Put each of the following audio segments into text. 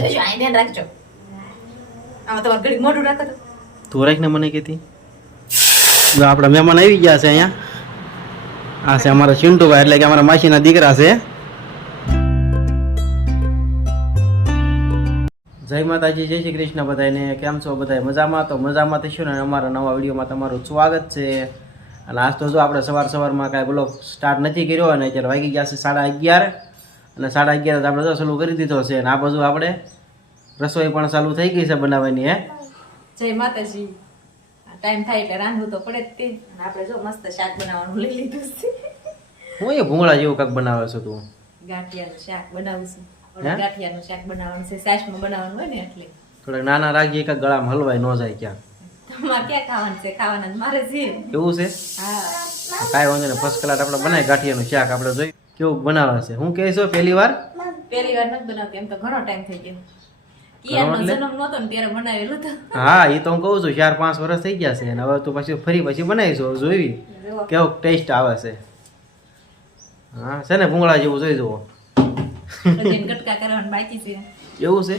જોજો આ ધ્યાન રાખજો આમાં તમારે ઘડી મોઢું રાખો તો તું રાખને મને કહેતી આપણા મહેમાન આવી ગયા છે અહીંયા આ છે અમારા ચિંટુભાઈ એટલે કે અમારા માસીના દીકરા છે જય માતાજી જય શ્રી કૃષ્ણ બધાને કેમ છો બધા મજામાં તો મજામાં થશો ને અમારા નવા વિડીયોમાં તમારું સ્વાગત છે અને આજ તો જો આપણે સવારમાં કાંઈ બ્લોગ સ્ટાર્ટ નથી કર્યો અને અત્યારે વાગી ગયા છે 11:30 અને 11:30 આપણે જો ચાલુ કરી દીધો છે અને આ બાજુ આપણે રસોઈ પણ ચાલુ થઈ ગઈ છે બનાવવાની હે જય માતાજી ટાઈમ થાય એટલે રાંધવું તો પડે જ તે અને આપણે જો મસ્ત શાક બનાવવાનું લઈ લીધું છે હું એ ભૂંગળા જેવું કાંઈક બનાવે છે તું ગાંઠિયાનું શાક બનાવું છું ગાંઠિયાનું શાક બનાવવાનું છે સાસમાં બનાવવાનું હોય ને એટલે થોડાક નાના રાખજે કાંઈક ગળામાં હલવાય ન જાય ક્યાં તમારે ક્યાં ખાવાનું છે ખાવાના મારે છે એવું છે હા કાંઈ વાંધો નહીં ફર્સ્ટ ક્લાસ આપણે બનાવી ગાંઠિયાનું શાક આપણે જોઈ કેવું બનાવે છે હું કહે છો પહેલી વાર નથી બનાવતી એમ તો ઘણો ટાઈમ થઈ ગયો કિયાનો જન્મ નહોતો ને ત્યારે બનાવેલું હતું હા એ તો હું કહું છું 4-5 વર્ષ થઈ ગયા છે અને હવે તું પછી બનાવીશું જોઈ કેવો ટેસ્ટ આવે છે હા છે ને ભૂંગળા જેવું જોઈ જુઓ કટકા કરવાનું બાકી છે એવું છે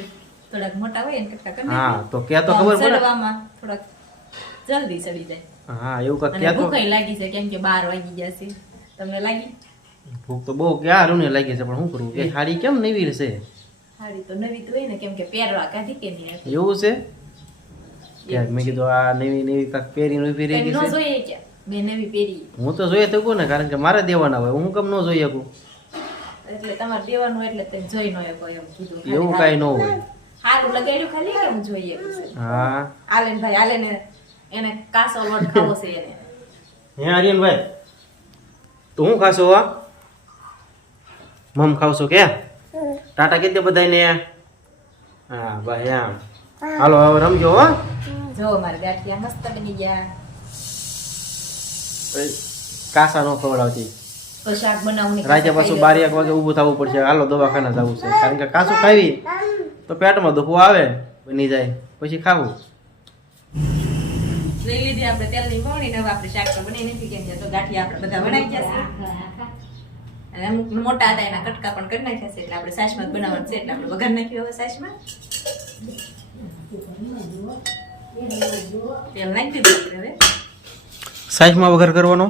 થોડાક મોટા હોય ને કટકા કરી હા તો ક્યાં તો ખબર પડે સડવામાં થોડાક જલ્દી સડી જાય હા એવું કાંઈક અને ક્યાં તો ભૂખ લાગી છે કેમ કે 12 વાગી ગયા છે તમને લાગી ભૂખ તો બહુ ક્યાં ને લાગી છે પણ શું કરવું એ સાડી કેમ નવી છે સાડી તો નવી તો હોય ને કેમ કે પહેરવા કાઢી કે નહીં એવું છે યાર મેં કીધું આ નવી કાંઈક પહેરીને ઊભી રહી ગઈ ન છે જોઈએ કે મેં નવી પહેરી હું તો જોઈએ શકું ને કારણ કે મારે દેવાના હોય હું કેમ ન જોઈ શકું એટલે તમારે દેવાનું એટલે તમે જોઈ ન શકો એમ કીધું એવું કાંઈ ન હોય હારું લગાડ્યું ખાલી કેમ જોઈએ હા આલે ને ભાઈ આલે ને એને કાસો લોટ ખાવો છે એને હે આર્યનભાઈ તો હું ખાશો આ મમ ખાવશો કે ટાટા કીધે બધાને હા ભાઈ આમ હાલો હવે રમજો હો જો મારે ગાંઠિયા મસ્ત બની ગયા કાસા નો ખવડાવતી તો શાક બનાવવાની રાતે પાછું 12-1 વાગે ઊભું થવું પડશે હાલો દવાખાને જવું છે કારણ કે કાસું ખાવી તો પેટમાં દુખવું આવે બની જાય પછી ખાવું લઈ લીધી આપણે તેલની મોણી ને હવે આપણે શાક તો બનાવી નથી કેમ કે તો ગાંઠિયા આપણે બધા બનાવી ગયા છે અને અમુક મોટા હતા એના કટકા પણ કરી નાખ્યા છે એટલે આપણે સાસમાં જ બનાવવાનું છે એટલે આપણે વઘાર નાખ્યું હવે સાસમાં તેલ નાખી દીધું આપણે હવે સાઈઝમાં વઘાર કરવાનો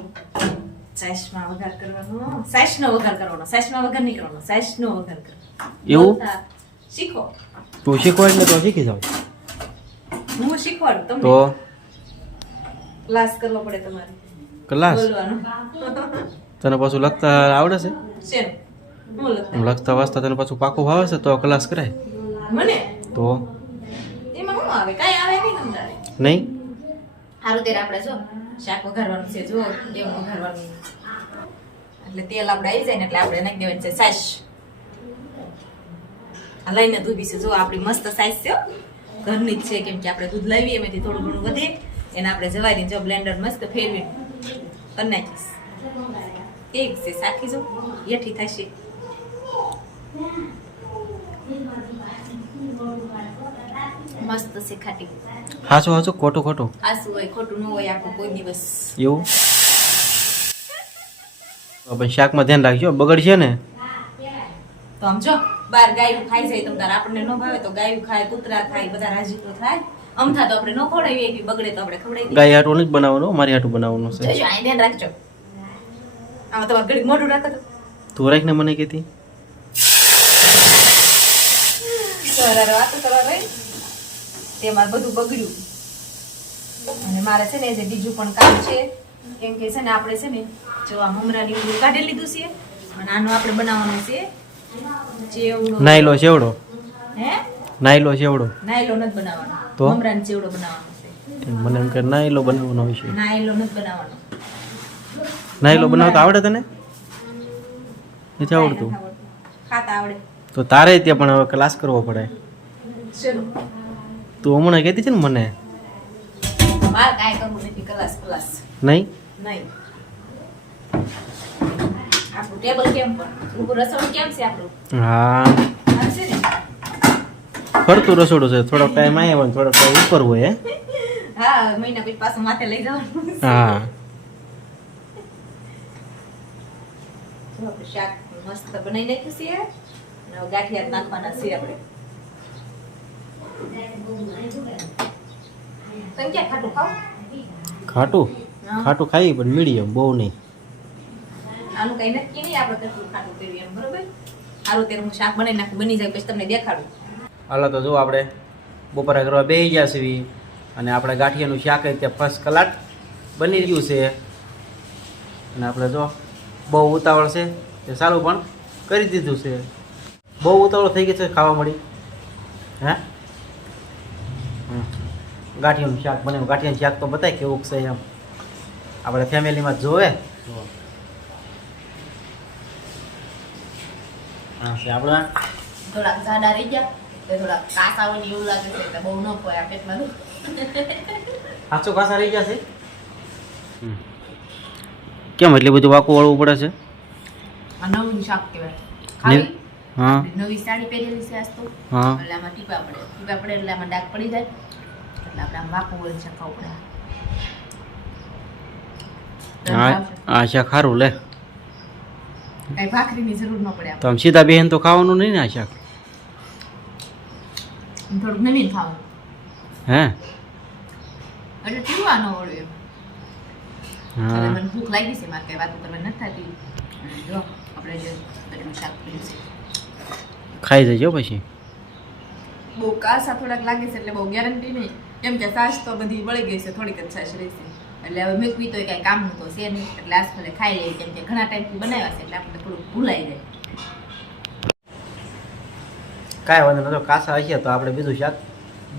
સાસમાં વઘાર કરવાનો સાસનો વઘાર કરવાનો સાસમાં વઘાર નહીં કરવાનો સાસનો વઘાર કરવાનો એવું શીખો તું શીખવાડ ને તો શીખી જાવ હું શીખવાડું તમને તો ક્લાસ કરવો પડે તમારે ક્લાસ બોલવાનો તને પાછું લખતા આવડે છે શેનું હું લખતા લખતા વાંચતા તને પાછું પાકું ભાવે છે તો ક્લાસ કરાય મને તો એમાં શું આવે કાંઈ આવે નહીં તમારે નહીં સારું ત્યારે આપણે જો શાક વઘારવાનું છે જો એવું વઘારવાનું એટલે તેલ આપણે આવી જાય ને એટલે આપણે નાખી દેવાનું છે સાસ આ લઈને દૂધી છે જો આપણી મસ્ત સાસ છે હો. ઘરની જ છે કેમ કે આપણે દૂધ લાવીએ એમાંથી થોડું ઘણું વધે એને આપણે જવા દઈએ જો બ્લેન્ડર મસ્ત ફેરવી કરી નાખીશ એક છે સાખી જો યઠી થશે મસ્ત છે ખાટી હાચું હાચું ખોટું ખોટું આસુ હોય ખોટું ન હોય આપણું કોઈ દિવસ એવું પણ શાકમાં ધ્યાન રાખજો બગડશે ને તો આમ જો બાર ગાયું ખાઈ જાય તો તાર આપણને ન ભાવે તો ગાયું ખાય કૂતરા ખાય બધા રાજી તો થાય અમથા તો આપણે ન ખવડાવીએ કે બગડે તો આપણે ખવડાવી ગાય હાટું નથી બનાવવાનું મારી હાટું બનાવવાનું છે જોજો આ ધ્યાન રાખજો આમાં તમારે ઘડી મોઢું રાખો તો તું રાખને મને કહેતી સરાર વાતો કરવા રહી તેમાં બધું બગડ્યું અને મારે છે ને જે બીજું પણ કામ છે કેમ કે છે ને આપણે છે ને જો આ મમરાની ઊંધું કાઢી લીધું છે અને આનું આપણે બનાવવાનું છે ચેવડો નાયલો ચેવડો હે નાયલો ચેવડો નાયલો નથી બનાવવાનો તો? મમરાનો ચેવડો બનાવવાનો છે મને એમ કે નાયલો બનાવવાનો હોય છે નાયલો નથી બનાવવાનો નાયલો બનાવતા આવડે તને નથી આવડતું ખાતા આવડે તો તારે ત્યાં પણ હવે ક્લાસ કરવો પડે ચલો તું હમણાં કહેતી છે ને મને મારે કાંઈ કરવું નથી ક્લાસ નહીં નહીં આપણું ટેબલ કેમ પણ ઊભું રસોડું કેમ છે આપણું હા આ છે ને ફરતું રસોડું છે થોડોક ટાઈમ આવ્યો ને થોડોક ટાઈમ ઉપર હોય હે હા મહિના પછી પાછું માથે લઈ જવાનું હા શાક મસ્ત બનાવી નાખ્યું છે અને હવે ગાંઠિયા નાખવાના છે આપણે તમે ક્યાં ખાટું ખાવ? ખાટું હા. ખાટું ખાઈ પણ મીડિયમ બહુ નહીં. આનું કઈ નક્કી નહીં આપણે કેટલું ખાટું પીવી એમ, બરોબર? સારું ત્યારે હું શાક બનાવી નાખું, બની જાય પછી તમને દેખાડું. હાલો તો જો આપણે બપોરે કરવા બેસી ગયા છીએ અને આપણે ગાંઠિયાનું શાક ત્યાં ફર્સ્ટ કલાક બની રહ્યું છે. અને આપણે જો બહુ ઉતાવળ છે તે સારું પણ કરી દીધું છે. બહુ ઉતાવળ થઈ ગઈ છે ખાવા મળી. હે ગાંઠિયાનું શાક બનાવ્યું. ગાંઠિયાનું શાક તો બતાય કેવું છે એમ આપણે ફેમિલીમાં જોવે. હા છે આપણા થોડાક જાડા રહી ગયા તો થોડાક કાસા હોય ને એવું લાગે છે એટલે બહુ ન પોયા પેટમાં. સાચું કાસા રહી ગયા છે. કેમ એટલી બધું વાકું વળવું પડે છે? આ નવું શાક કહેવાય. ખાવી હા નવી સાડી પહેરેલી છે આજ તો, હા એટલે આમાં ટીપા પડે એટલે આમાં ડાઘ પડી જાય એટલે આપણે આમ વાકું વળી શાક ખાવું પડે. આ શાક સારું લે. કઈ ભાખરીની જરૂર ન પડે તો આમ સીધા બેન તો ખાવાનું નહીં ને આ શાક? થોડુંક નવીન ખાવાનું હે એટલે પીવા ન વળ્યું એમ. હા મને ભૂખ લાગી છે, મારે કઈ વાતો કરવા નથી થતી. અને જો આપણે જે બધું શાક કર્યું છે ખાઈ જજો પછી. બહુ કાસા થોડાક લાગે છે એટલે બહુ ગેરંટી નહીં, કેમ કે છાશ તો બધી વળી ગઈ છે, થોડીક જ છાશ રહેશે એટલે હવે મૂકવી તો કઈ કામનું તો છે નહીં એટલે આજ ભલે ખાઈ લઈએ, કેમ કે ઘણા ટાઈમથી બનાવ્યા છે એટલે આપણે થોડુંક ભૂલાઈ જાય. કાંઈ વાંધો નહીં. તો કાસા હશે તો આપણે બીજું શાક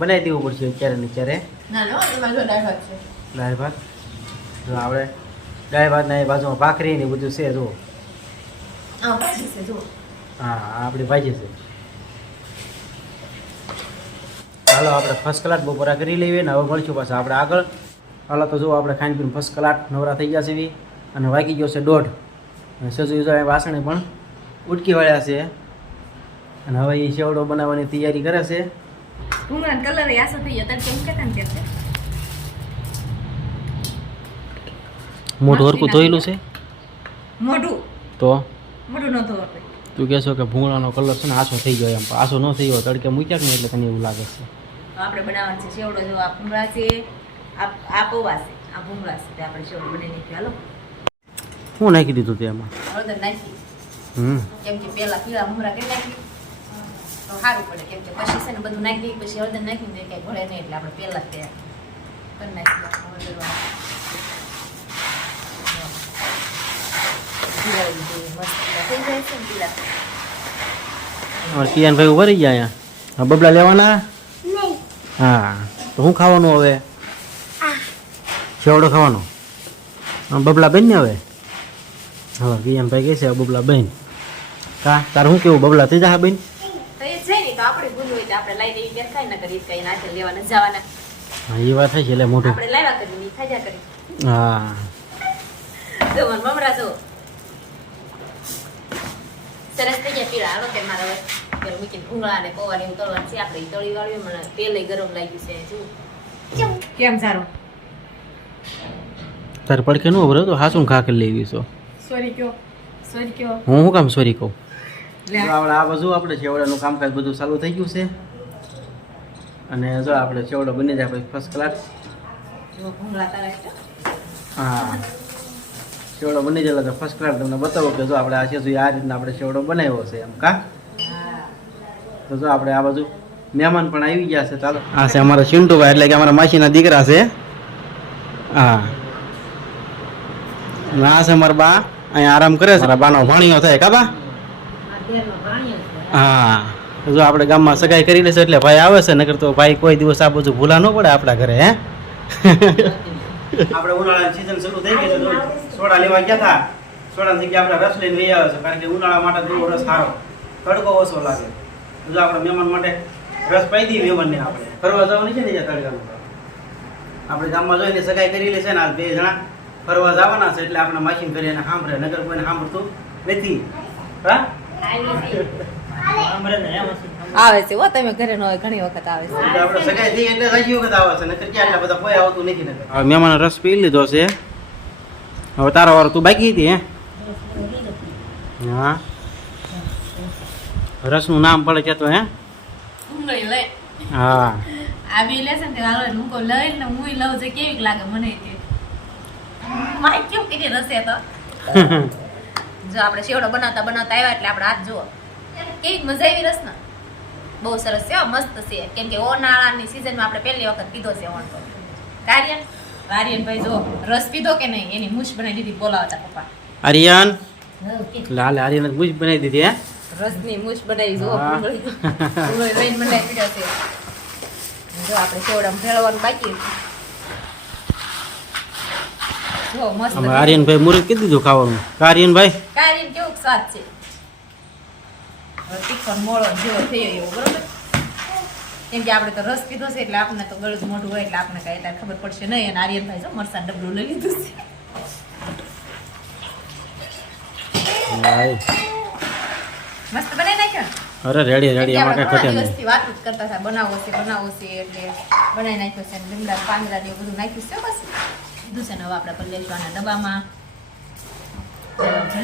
બનાવી દેવું પડશે ક્યારે ને ક્યારે. ના લો એમાં જો દાળ ભાત છે. દાળ ભાત જો આપણે દાળ ભાતના એ બાજુમાં ભાખરી ને બધું છે જો. આ ભાજી છે જો. હા આ આપણી ભાજી છે. ચાલો આપણે ફર્સ્ટ ક્લાસ બપોરા કરી લઈએ ને હવે મળશું પાછા આપણે આગળ. હાલો તો જો આપણે ખાઈને પીને ફર્સ્ટ ક્લાસ નવરા થઈ ગયા છે અને વાગી ગયો છે 1:30 અને સજુ જો વાસણે પણ ઉટકી વળ્યા છે અને હવે એ સેવડો બનાવવાની તૈયારી કરે છે. ભૂંગળાનો કલર એ આસો થઈ ગયો તને કેમ કહેતા ને તેમ. મોઢું હરખું ધોયેલું છે મોઢું તો મોઢું ન ધોવાનું. તું કહેશો કે ભૂંગળાનો કલર છે ને આસો થઈ ગયો એમ. આસો ન થઈ ગયો તડકે મૂક્યા ને એટલે તને એવું લાગે છે. તો આપણે બનાવવાનું છે સેવડો. જો આ ભૂંગળા છે, આ પૌવા છે, આ ભૂંગળા છે, તે આપણે સેવડો બનાવી નાખીએ. હાલો શું નાખી દીધું તે એમાં? હળદર નાખી, કેમ કે પેલા પીળા ભૂંગળા કરી નાખી તો સારું પડે, કેમ કે પછી છે ને બધું નાખી દઈએ પછી હળદર નાખીને તો કઈ ભળે નહીં એટલે આપણે પહેલા જ તૈયાર કરી નાખીએ હળદર. કિયાનભાઈ ઉભા રહી ગયા અહીંયા. હા બબલા લેવાના? હા તો શું ખાવાનું હવે? સેવડો ખાવાનો? હા બબલા બેન ને હવે. હા કિયાનભાઈ કહે છે બબલા બેન. કા તારે શું કેવું બબલા થઈ જા બેન? તો એ છે ને તો આપણે ભૂલ હોય તો આપણે લઈ લઈએ ખાઈ ના કરીએ, કઈ નાખે લેવા ન જવાના. હા એ વાત થાય છે એટલે મોઢું. આપણે લાવ્યા કરીએ ખાજા કરી. હા જો મન મમરા જો સરસ થઈ ગયા પીળા. હાલો તે મારે હવે મૂકીને ભૂંગળા અને પૌવા ને એવું તળવાનું છે. આપણે તળી વાળ્યું મને તેલ ગરમ લાગ્યું છે. જો કેમ સારું તારે પડખે ન ઉભો તો હાસું ખા કરી લેવી છો. સોરી કયો હું શું કામ સોરી કહું? આપણે આ બધું આપણે સેવડાનું કામકાજ બધું ચાલુ થઈ ગયું છે અને જો આપણે સેવડો બની જાય પછી ફર્સ્ટ ક્લાસ. જો ભૂંગળા તારે હા સેવડો બની જાય તો ફર્સ્ટ ક્લાસ તમને બતાવો કે જો આપણે આ છે આ રીતના આપણે સેવડો બનાવ્યો છે એમ. કા તો જો આપણે આ બાજુ મહેમાન પણ આવી ગયા છે. ચાલો આ છે અમારા ચિંટુભાઈ એટલે કે અમારા માસીના દીકરા છે. હા આ છે અમારા બા અહીંયા આરામ કરે છે. મારા બાનો ભાણિયો થાય કા બા? હા જો આપણે ગામમાં સગાઈ કરી લેશે એટલે ભાઈ આવે છે, નકર તો ભાઈ કોઈ દિવસ આ બધું ભૂલા ન પડે આપણા ઘરે. હે આપણે ઉનાળાની સીઝન શરૂ થઈ ગઈ છે. સોડા લેવા ગયા હતા, સોડાની જગ્યાએ આપણે રસ લઈને લઈ આવે છે, કારણ કે ઉનાળા માટે થોડો રસ સારો, તડકો ઓછો લાગે. જો આપણે મહેમાન માટે રસ પાઈ દઈએ મહેમાનને. આપણે ફરવા જવાની છે ને તડકાનું આપણે ગામમાં જોઈને સગાઈ કરી લેશે ને આ 2 જણા ફરવા જવાના છે એટલે આપણે માસીને ઘરે એને સાંભળે, નગર કોઈને સાંભળતું નથી. હા આવે છે હો, તમે ઘરે ન હોય ઘણી વખત આવે છે. આપણે સગાઈ થઈ એટલે હજી વખત આવે છે, નકર ક્યાં એટલા બધા કોઈ આવતું નથી. નકર હવે મહેમાન રસ પી લીધો છે, હવે તારો વારો. તું બાકી હતી? હે હા રસનું નામ પડે કે તો હે ભૂંગળી લઈ હા આ બી લેશે ને તે હાલો હું કહું લઈ ને હું લઉં છે કેવી લાગે મને તે માય કેવું કરી રસે તો જો આપણે શેવડો બનાવતા બનાવતા આવ્યા એટલે આપણે હાથ જુઓ કેવી મજા આવી રસ ને બહુ સરસ છે મસ્ત છે કેમ કે ઉનાળાની સિઝનમાં આપણે પહેલી વખત પીધો છે ઓણ તો આર્યનભાઈ જો રસ પીધો કે નહીં એની મૂછ બનાવી દીધી બોલાવતા પપ્પા આર્યન ઓકે લાલ આર્યન બુજ બનાવી દીધી હે રસની મૂછ બનાવી જો હા. લઈને બનાવી પીડ્યો છે જો આપણે શેવડામાં ભેળવવાનું બાકી જો મસ્ત અમે આર્યનભાઈ મુરત કીધું દીધું ખાવાનું આર્યનભાઈ કારીન કેવું સ્વાદ છે હવે તીખો ને મોળો જેવો થયો એવો બરોબર કેમ કે આપણે તો રસ પીધો છે એટલે આપણને તો ગળું મોઢું હોય એટલે આપણને કાંઈ એટલે ખબર પડશે નહીં અને આર્યનભાઈ જો મરસાં ડબલું લઈ લીધું છે ભાઈ મસ્ત બનાવી નાખ્યો ને અરે રેડી રેડી કેમ એમાં કે કઈ આપણે ખોટે ઘણા નહીં દિવસથી વાત જ કરતા હતા બનાવો છે એટલે બનાવી નાખ્યો છે અને લીમડા પાંદડા ને એવું બધું નાખ્યું છે બસ કીધું છે ને હવે આપણે કરી લઈશું આના ડબ્બામાં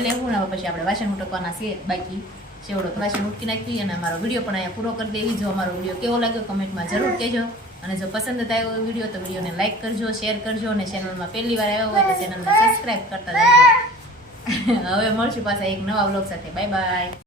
લેવું ને હવે પછી આપણે વાસણ ઉટકવાના છે બાકી છેવડો તો વાસણ ઉટકી નાખી અને અમારો વિડીયો પણ અહીંયા પૂરો કરી દેવી જો અમારો વિડીયો કેવો લાગ્યો કમેન્ટમાં જરૂર કહેજો અને જો પસંદ આવ્યો વિડીયો તો વિડીયોને લાઈક કરજો શેર કરજો અને ચેનલમાં પહેલી વાર આવ્યો હોય તો ચેનલને સબસ્ક્રાઈબ કરતા રહેજો હવે મળશું પાછા એક નવા વ્લોગ સાથે બાય બાય